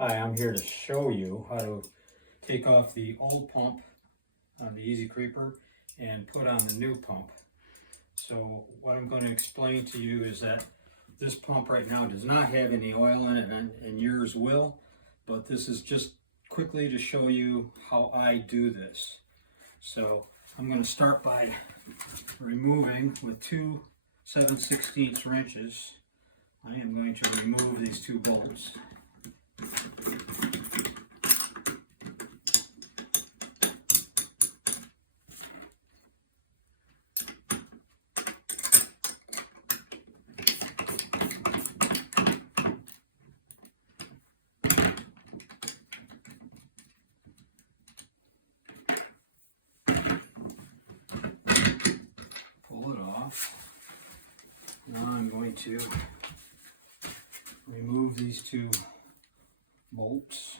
Hi, I'm here to show you how to take off the old pump on the Easy Creeper and put on the new pump. So what I'm going to explain to you is that this pump right now does not have any oil in it, and yours will, but this is just quickly to show you how I do this. So I'm going to start by removing with two 7/16 wrenches. I am going to remove these two bolts. Pull it off. Now I'm going to remove these two bolts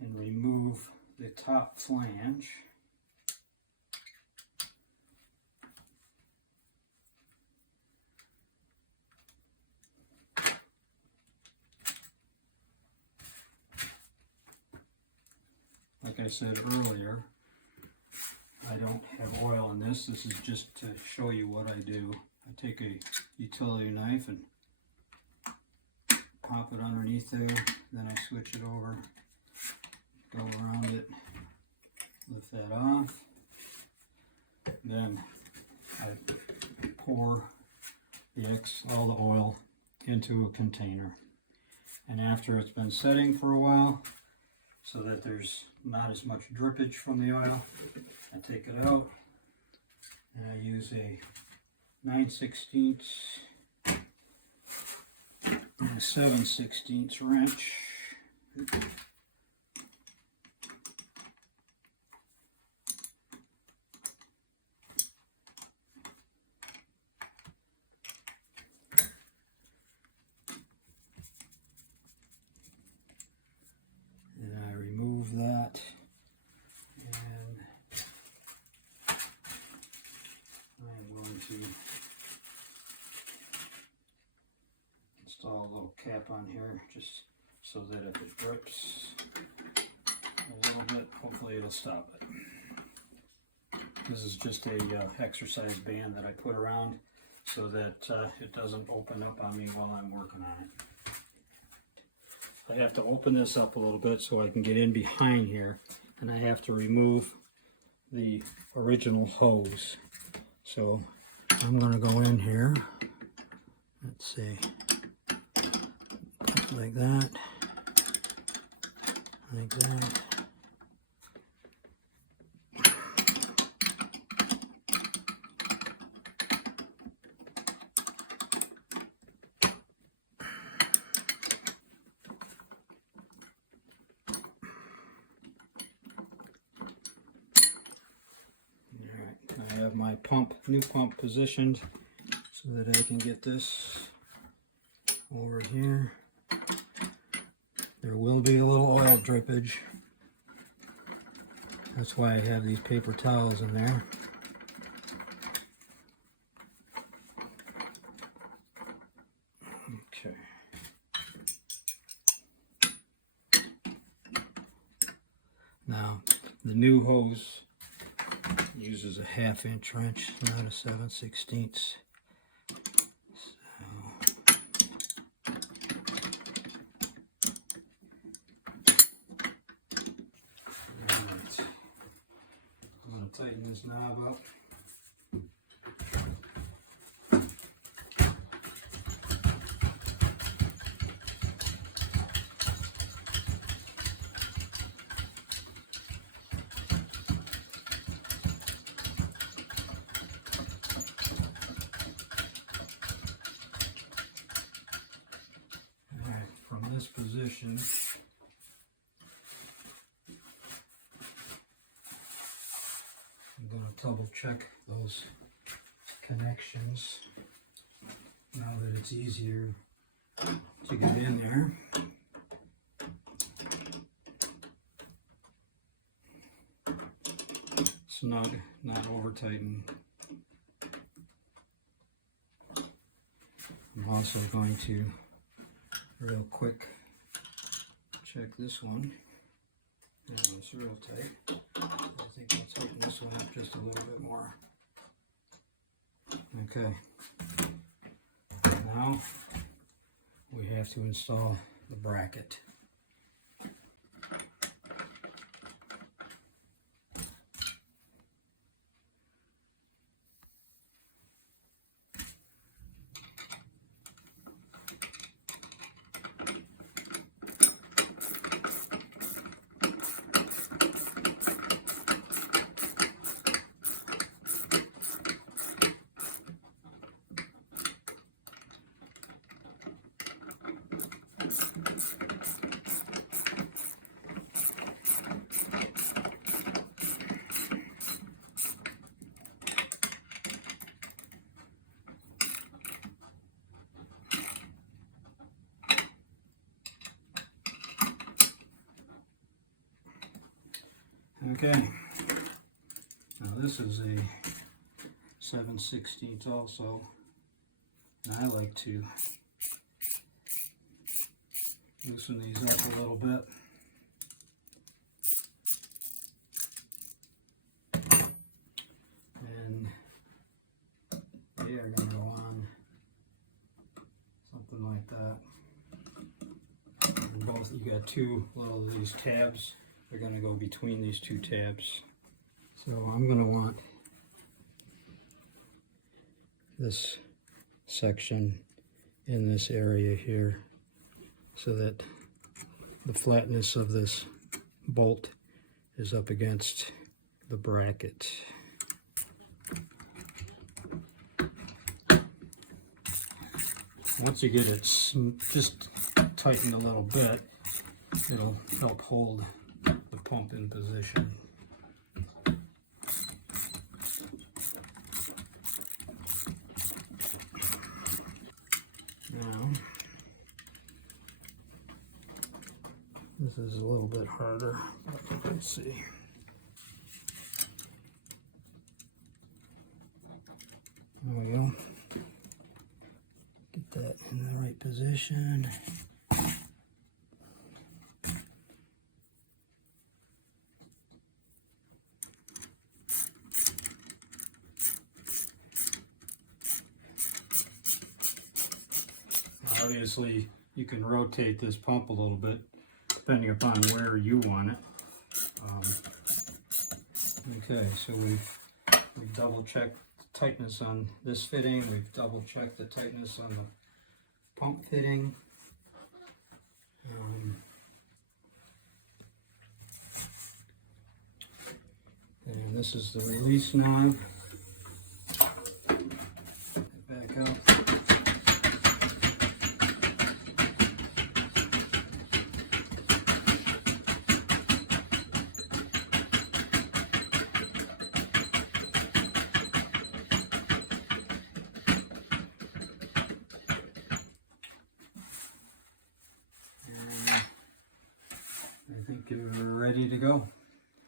and remove the top flange. Like I said earlier, I don't have oil in this. This is just to show you what I do. I take a utility knife and pop it underneath there, then I switch it over, go around it, lift that off, then I pour all the oil into a container. And after it's been setting for a while, so that there's not as much drippage from the oil, I take it out and I use a 9/16 and a 7/16 wrench. And I remove that, and I'm going to install a little cap on here just so that if it drips a little bit, hopefully it'll stop it. This is just a exercise band that I put around so that it doesn't open up on me while I'm working on it. I have to open this up a little bit so I can get in behind here, and I have to remove the original hose. So I'm going to go in here, let's see, like that, like that. I have my new pump positioned so that I can get this over here. There will be a little oil drippage. That's why I have these paper towels in there. Okay. Now, the new hose uses a 1/2-inch wrench, not a 7/16. Alright. I'm going to tighten this knob up. From this position, I'm going to double check those connections now that it's easier to get in there. Snug, not over tightened. I'm also going to real quick check this one. Yeah, it's real tight. I think I'll tighten this one up just a little bit more. Okay. Now we have to install the bracket. Okay, now this is a 7/16 also, and I like to loosen these up a little bit. And they are going to go on something like that. And both, you got two little of these tabs. They're going to go between these two tabs. So I'm going to want this section in this area here so that the flatness of this bolt is up against the bracket. Once you get it just tightened a little bit, it'll help hold the pump in position. Now, this is a little bit harder, but let's see. There we go. Get that in the right position. Obviously, you can rotate this pump a little bit depending upon where you want it. Okay, so we've double checked the tightness on this fitting. We've double checked the tightness on the pump fitting. And this is the release knob. Back up. I think you're ready to go.